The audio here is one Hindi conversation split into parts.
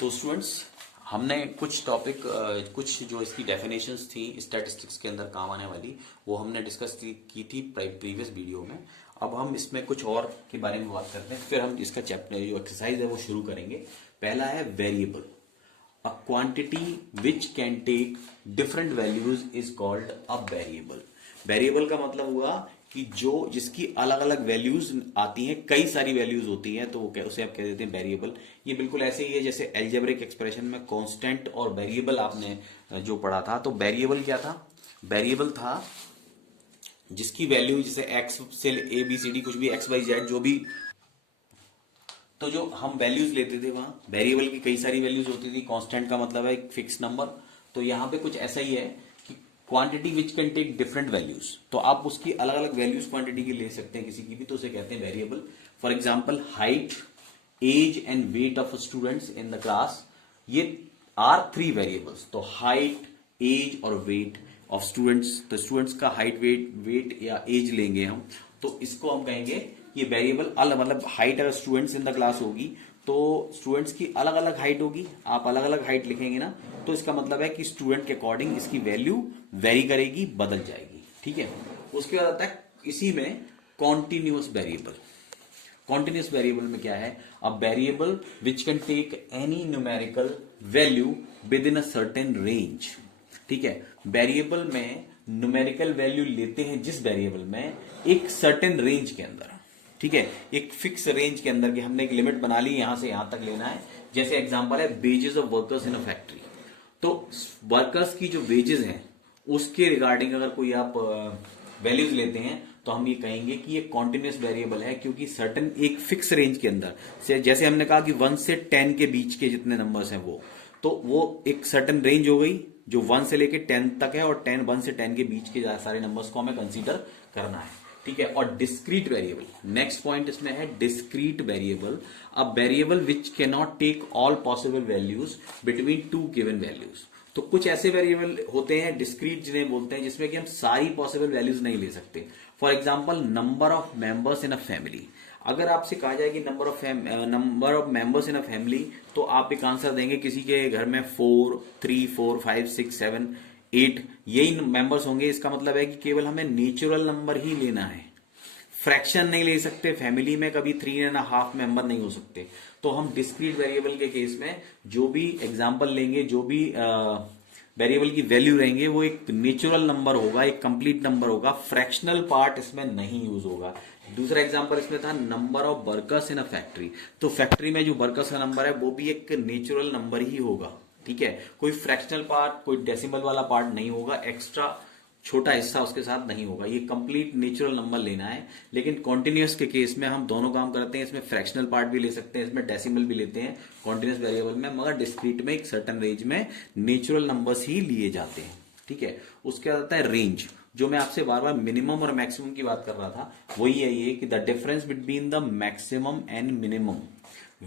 तो स्टूडेंट्स, हमने कुछ टॉपिक कुछ जो इसकी डेफिनेशंस थी स्टैटिस्टिक्स के अंदर काम आने वाली, वो हमने डिस्कस की थी प्रीवियस वीडियो में। अब हम इसमें कुछ और के बारे में बात करते हैं, फिर हम इसका चैप्टर जो एक्सरसाइज है वो शुरू करेंगे। पहला है variable. A quantity which can take different values is called a variable. Variable का मतलब हुआ कि जो जिसकी अलग अलग वैल्यूज आती हैं, कई सारी वैल्यूज होती हैं, तो उसे आप कह देते हैं वेरिएबल। ये बिल्कुल ऐसे ही है जैसे एल्जेब्रिक एक्सप्रेशन में कांस्टेंट और वेरिएबल आपने जो पढ़ा था। तो वेरिएबल क्या था? वेरिएबल था जिसकी वैल्यू जैसे एक्स से ए बी सी डी कुछ भी एक्स वाई जेड जो भी, तो जो हम वैल्यूज लेते थे वहां वेरिएबल की कई सारी वैल्यूज होती थी। कांस्टेंट का मतलब है एक फिक्स नंबर। तो यहां पे कुछ ऐसा ही है कि quantity which can take different values, तो आप उसकी अलग अलग वैल्यूज क्वांटिटी की ले सकते हैं किसी की भी, तो उसे कहते हैं variable. For example height, age and weight of students in the class, ये आर थ्री वेरिएबल्स। तो हाइट, एज और वेट ऑफ स्टूडेंट्स, तो स्टूडेंट्स का हाइट, वेट या एज लेंगे हम, तो इसको हम कहेंगे ये वेरिएबल अलग, मतलब हाइट अगर स्टूडेंट्स इन द क्लास होगी तो स्टूडेंट्स की अलग अलग हाइट होगी, आप अलग अलग हाइट लिखेंगे ना, तो इसका मतलब है कि स्टूडेंट के अकॉर्डिंग इसकी वैल्यू वेरी करेगी, बदल जाएगी। ठीक है। उसके बाद आता है इसी में कॉन्टिन्यूअस वेरिएबल। कॉन्टिन्यूअस वेरिएबल में क्या है? A variable which can take any numerical value within a certain range. ठीक है। वेरिएबल में न्यूमेरिकल वैल्यू लेते हैं जिस वेरिएबल में एक सर्टेन रेंज के अंदर। ठीक है। एक फिक्स रेंज के अंदर की हमने एक लिमिट बना ली, यहां से यहां तक लेना है। जैसे एग्जांपल है wages of workers in a factory. तो वर्कर्स की जो वेजेस हैं उसके रिगार्डिंग अगर कोई आप वैल्यूज लेते हैं तो हम ये कहेंगे कि ये कॉन्टिन्यूस वेरिएबल है, क्योंकि सर्टेन एक फिक्स रेंज के अंदर से, जैसे हमने कहा कि 1 से 10 के बीच के जितने नंबर्स हैं वो एक सर्टेन रेंज हो गई जो 1 से लेके 10 तक है, और 1 से 10 के बीच के सारे नंबर्स को हमें कंसीडर करना है। ठीक है। और डिस्क्रीट वेरिएबल, नेक्स्ट पॉइंट इसमें है discrete variable. A variable which can not take all possible values between two given values. तो कुछ ऐसे वेरिएबल होते हैं डिस्क्रीट जिन्हें बोलते हैं, जिसमें कि हम सारी पॉसिबल वैल्यूज नहीं ले सकते। For example number of members in a family. अगर आपसे कहा जाए कि number of members in a family, तो आप एक आंसर देंगे किसी के घर में 4, 3, 4, 5, 6, 7, 8 यही मेंबर्स होंगे। इसका मतलब है कि केवल हमें नेचुरल नंबर ही लेना है, फ्रैक्शन नहीं ले सकते। फैमिली में कभी 3.5 मेंबर नहीं हो सकते। तो हम डिस्क्रीट वेरिएबल के केस में जो भी एग्जांपल लेंगे, जो भी वेरिएबल की वैल्यू रहेंगे, वो एक नेचुरल नंबर होगा, एक कंप्लीट नंबर होगा, फ्रैक्शनल पार्ट इसमें नहीं यूज होगा। दूसरा एग्जांपल इसमें था number of workers in a factory. तो फैक्ट्री में जो वर्कर्स का नंबर है वो भी एक नेचुरल नंबर ही होगा। ठीक है। कोई फ्रैक्शनल पार्ट, कोई डेसिमल वाला पार्ट नहीं होगा, एक्स्ट्रा छोटा हिस्सा उसके साथ नहीं होगा, ये कंप्लीट नेचुरल नंबर लेना है। लेकिन कॉन्टिन्यूअस के केस में हम दोनों काम करते हैं, इसमें फ्रैक्शनल पार्ट भी ले सकते हैं, इसमें डेसिमल भी लेते हैं कॉन्टिन्यूअस वेरिएबल में, मगर डिस्क्रीट में एक सर्टेन रेंज में नेचुरल नंबर्स ही लिए जाते हैं। ठीक है। उसके बाद आता है रेंज, जो मैं आपसे बार बार मिनिमम और मैक्सिमम की बात कर रहा था, वही है ये कि the difference between the maximum and minimum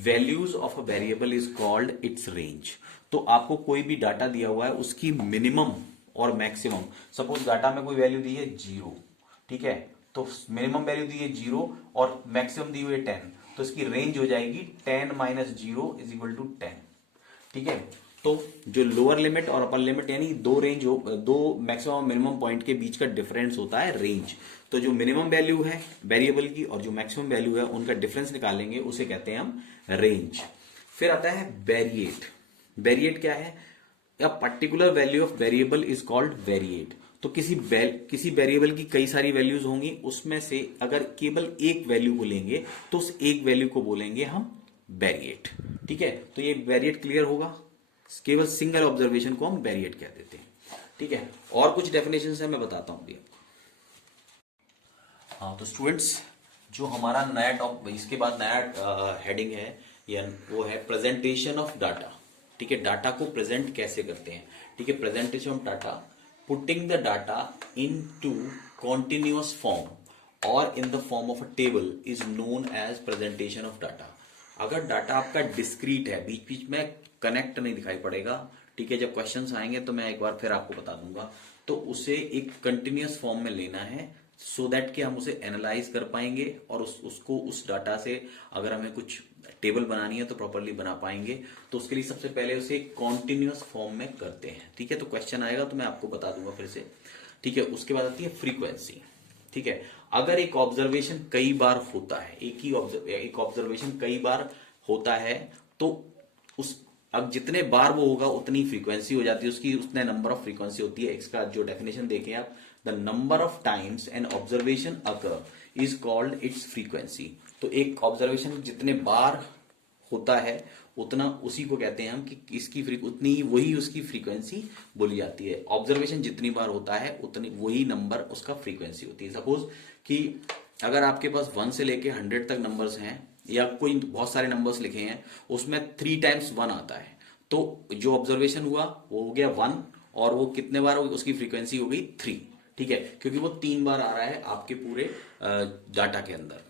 values of a variable is called it's range. तो आपको कोई भी डाटा दिया हुआ है, उसकी मिनिमम और मैक्सिमम, सपोज डाटा में कोई वैल्यू दी है 0, ठीक है, तो मिनिमम वैल्यू दी है 0 और मैक्सिमम दी हुई है 10, तो इसकी रेंज हो जाएगी 10 - 0 = 10। ठीक है। तो जो लोअर लिमिट और अपर लिमिट यानी दो मैक्सिमम और मिनिमम पॉइंट के बीच का डिफरेंस होता है रेंज। तो जो मिनिमम वैल्यू है वेरिएबल की और जो मैक्सिमम वैल्यू है उनका डिफरेंस निकालेंगे, उसे कहते हैं हम रेंज। फिर आता है वेरिएट। वेरिएट क्या है? A particular value of variable is called variate। तो किसी वेरिएबल की कई सारी वैल्यूज होंगी, उसमें से अगर केवल एक वैल्यू को लेंगे तो उस एक वैल्यू को बोलेंगे हम वेरिएट। ठीक है। तो ये वेरिएट क्लियर होगा, केवल सिंगल ऑब्जर्वेशन को हम वेरिएट कह देते हैं। ठीक है। और कुछ डेफिनेशन है मैं बताता हूं अभी आपको। हाँ, तो स्टूडेंट्स, जो हमारा नया इसके बाद नया हेडिंग है या वो है प्रेजेंटेशन ऑफ डाटा। ठीक है। डाटा को प्रेजेंट कैसे करते हैं? ठीक है। Presentation of data, putting the data into continuous form और in the form of a table is known as presentation of data. अगर डाटा आपका डिस्क्रीट है, बीच बीच में कनेक्ट नहीं दिखाई पड़ेगा, ठीक है, जब क्वेश्चंस आएंगे तो मैं एक बार फिर आपको बता दूंगा, तो उसे एक कंटिन्यूअस फॉर्म में लेना है, सो दैट कि हम उसे एनालाइज कर पाएंगे और उसको उस डाटा से अगर हमें कुछ टेबल बनानी है तो प्रॉपरली बना पाएंगे। तो उसके लिए सबसे पहले उसे कॉन्टिन्यूअस फॉर्म में करते हैं, ठीक है। तो क्वेश्चन आएगा तो मैं आपको बता दूंगा फिर से, ठीक है। उसके बाद आती है फ्रीक्वेंसी, ठीक है। अगर एक ऑब्जर्वेशन कई बार होता है, एक ऑब्जर्वेशन कई बार होता है, तो उस अब जितने बार वो होगा उतनी फ्रीक्वेंसी हो जाती है उसकी, उतने नंबर ऑफ फ्रीक्वेंसी होती है। इसका जो डेफिनेशन देखें आप, the number of times an observation occur is called its frequency. तो एक ऑब्जर्वेशन जितने बार होता है उतना, उसी को कहते हैं हम कि इसकी उतनी वही उसकी फ्रीक्वेंसी बोली जाती है। ऑब्जर्वेशन जितनी बार होता है उतनी वही नंबर उसका फ्रीक्वेंसी होती है। सपोज कि अगर आपके पास 1 से लेके 100 तक नंबर्स हैं, या कोई बहुत सारे नंबर्स लिखे हैं, उसमें 3 टाइम्स 1 आता है, तो जो ऑब्जर्वेशन हुआ वो हो गया 1, और वो कितने बार उसकी फ्रीक्वेंसी हो गई 3, ठीक है, क्योंकि वो 3 बार आ रहा है आपके पूरे डाटा के अंदर।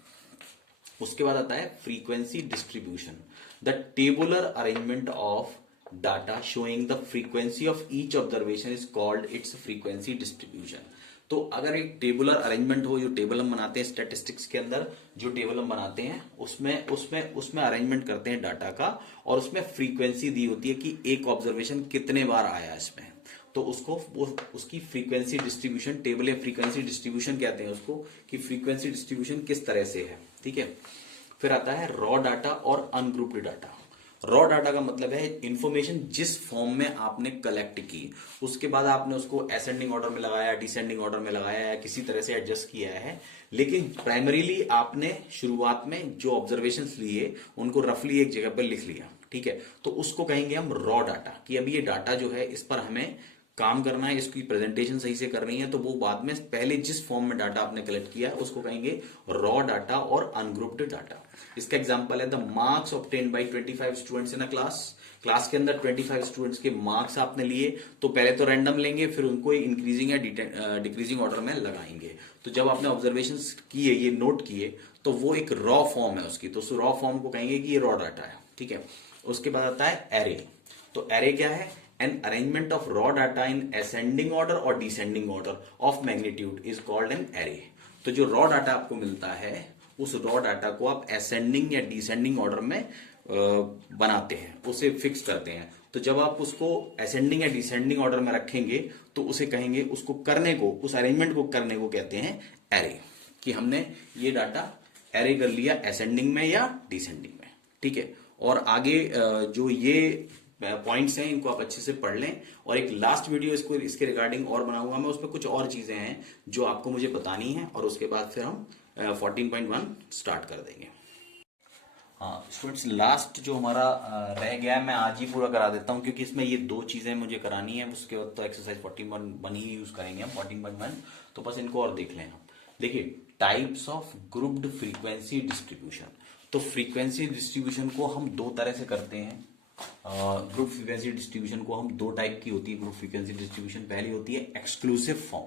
उसके बाद आता है frequency distribution, the tabular arrangement of data showing the frequency of each observation is called its frequency distribution. तो अगर एक टेबुलर अरेंजमेंट हो, जो टेबल हम बनाते हैं स्टैटिस्टिक्स के अंदर, जो टेबल हम बनाते हैं उसमें अरेंजमेंट करते हैं डाटा का, और उसमें फ्रीक्वेंसी दी होती है कि एक ऑब्जर्वेशन कितने बार आया इसमें, तो उसकी फ्रीक्वेंसी डिस्ट्रीब्यूशन, टेबल या फ्रीक्वेंसी डिस्ट्रीब्यूशन कहते हैं उसको, कि फ्रीक्वेंसी डिस्ट्रीब्यूशन किस तरह से है, ठीक है। फिर आता है रॉ डाटा और अनग्रुप्ड डाटा। रॉ डाटा का मतलब है इंफॉर्मेशन जिस फॉर्म में आपने कलेक्ट की, उसके बाद आपने उसको असेंडिंग ऑर्डर में लगाया, डिसेंडिंग ऑर्डर में लगाया, या किसी तरह से एडजस्ट किया है, लेकिन प्राइमरीली आपने शुरुआत में जो ऑब्जर्वेशंस लिए उनको रफली एक जगह पर लिख लिया, ठीक है। तो उसको कहेंगे हम रॉ डाटा, कि अभी ये डाटा जो है इस पर हमें काम करना है, इसकी प्रेजेंटेशन सही से करनी है, तो वो बाद में पहले जिस फॉर्म में डाटा आपने कलेक्ट किया उसको कहेंगे रॉ डाटा और अनग्रुप्ड डाटा। इसका एग्जांपल है the marks obtained bye 25 students in a class के अंदर 25 स्टूडेंट्स के मार्क्स आपने लिए, तो पहले तो रैंडम लेंगे, फिर उनको इंक्रीजिंग या डिक्रीजिंग ऑर्डर में लगाएंगे। तो जब आपने ऑब्जर्वेशन किए, ये नोट किए, तो वो एक रॉ फॉर्म है उसकी, तो उस रॉ फॉर्म को कहेंगे कि ये रॉ डाटा है, ठीक है। उसके बाद आता है एरे। तो एरे क्या है? An arrangement of raw data in ascending order or descending order of magnitude is called an array। तो जो रॉ डाटा आपको मिलता है, उस रॉ डाटा को आप असेंडिंग या डिसेंडिंग ऑर्डर में बनाते हैं, उसे फिक्स करते हैं। तो जब आप उसको असेंडिंग या डिसेंडिंग ऑर्डर में रखेंगे तो उसे कहेंगे, उसको करने को, उस अरेंजमेंट को करने को कहते हैं एरे, कि हमने ये डाटा एरे कर लिया असेंडिंग में या डिसेंडिंग में, ठीक है। और आगे जो ये पॉइंट्स हैं इनको आप अच्छे से पढ़ लें, और एक लास्ट वीडियो इसके रिगार्डिंग और बनाऊंगा मैं, उसमें कुछ और चीजें हैं जो आपको मुझे बतानी है, और उसके बाद फिर हम 14.1 स्टार्ट कर देंगे। हाँ स्टूडेंट्स, लास्ट जो हमारा रह गया है मैं आज ही पूरा करा देता हूँ, क्योंकि इसमें ये 2 चीजें मुझे करानी है, उसके बाद तो एक्सरसाइज 14.1 ही यूज करेंगे हम, 14.1, तो बस इनको और देख लें हम। देखिए, types of grouped frequency distribution. तो फ्रीक्वेंसी डिस्ट्रीब्यूशन को हम 2 तरह से करते हैं। ग्रुप फ्रीक्वेंसी डिस्ट्रीब्यूशन को हम 2 टाइप की होती है ग्रुप फ्रीक्वेंसी डिस्ट्रीब्यूशन। पहली होती है एक्सक्लूसिव फॉर्म,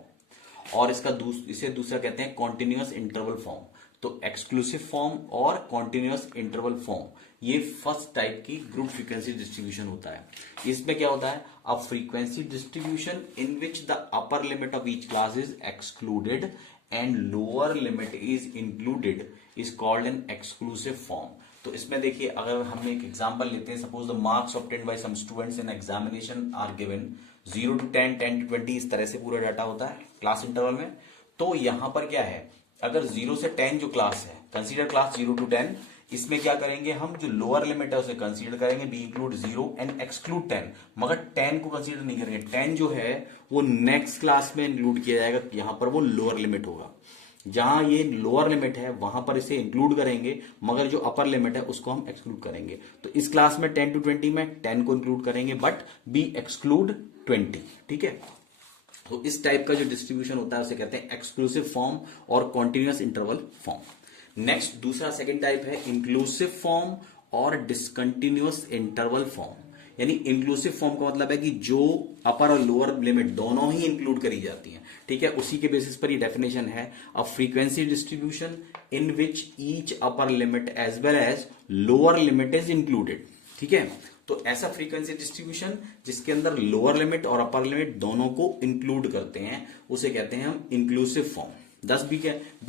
और इसे दूसरा कहते हैं कॉन्टिन्यूअस इंटरवल फॉर्म। तो एक्सक्लूसिव फॉर्म और कॉन्टिन्यूअस इंटरवल फॉर्म, ये फर्स्ट टाइप की ग्रुप फ्रीक्वेंसी डिस्ट्रीब्यूशन होता है। इसमें क्या होता है? A frequency distribution in which the upper limit of each class is excluded and lower limit is included is called an exclusive form. तो इसमें देखिए, अगर हम एक एग्जांपल लेते हैं, suppose the marks obtained by some students in examination are given 0 to 10, 10 to 20, इस तरह से पूरा डाटा होता है क्लास इंटरवल में। तो यहां पर क्या है, अगर 0 से 10 जो क्लास है, कंसीडर क्लास 0 to 10, इसमें क्या करेंगे हम, जो लोअर लिमिट है उसे कंसीडर करेंगे, बी इंक्लूड 0 एंड एक्सक्लूड 10, मगर 10 को कंसीडर नहीं करेंगे। 10 जो है वो नेक्स्ट क्लास में इंक्लूड किया जाएगा, यहां पर वो लोअर लिमिट होगा। जहां ये लोअर लिमिट है वहां पर इसे इंक्लूड करेंगे, मगर जो अपर लिमिट है उसको हम एक्सक्लूड करेंगे। तो इस क्लास में 10 to 20 में 10 को इंक्लूड करेंगे, बट बी एक्सक्लूड 20, ठीक है। तो इस टाइप का जो डिस्ट्रीब्यूशन होता है उसे कहते हैं एक्सक्लूसिव फॉर्म और कॉन्टिन्यूअस इंटरवल फॉर्म। नेक्स्ट दूसरा सेकेंड टाइप है इंक्लूसिव फॉर्म और डिसकंटिन्यूअस इंटरवल फॉर्म। यानी इंक्लूसिव फॉर्म का मतलब है कि जो अपर और लोअर लिमिट दोनों ही इंक्लूड करी जाती हैं, ठीक है। उसी के बेसिस पर ये डेफिनेशन है, a frequency distribution in which each upper limit as well as lower limit is included, ठीक है। तो ऐसा फ्रीक्वेंसी डिस्ट्रीब्यूशन जिसके अंदर लोअर लिमिट और अपर लिमिट दोनों को इंक्लूड करते हैं, उसे कहते हैं हम inclusive form. Thus we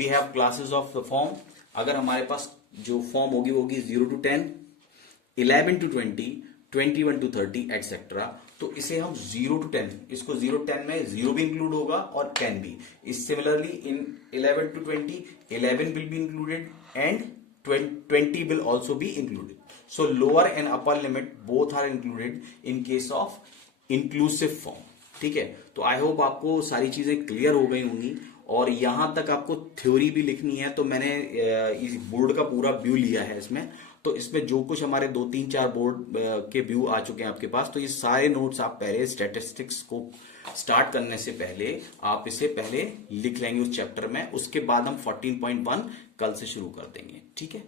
have classes of the form. अगर हमारे पास जो फॉर्म होगी वो होगी 0 to 10, 11 to 20, 21 to 30 एटसेट्रा। तो इसे हम 0 to 10, इसको 0 to 10 में 0 भी इंक्लूड होगा और 10 भी। इस similarly in 11 to 20, 11 will be included and 20 will also be included. So lower and upper limit both are included in case of inclusive form. ठीक है, तो आई होप आपको सारी चीजें क्लियर हो गई होंगी। और यहां तक आपको थ्योरी भी लिखनी है, तो मैंने इस बोर्ड का पूरा व्यू लिया है इसमें। तो इसमें जो कुछ हमारे 2-3-4 बोर्ड के व्यू आ चुके हैं आपके पास, तो ये सारे नोट्स आप पहले स्टैटिस्टिक्स को स्टार्ट करने से पहले आप इसे पहले लिख लेंगे उस चैप्टर में। उसके बाद हम 14.1 कल से शुरू कर देंगे। ठीक है।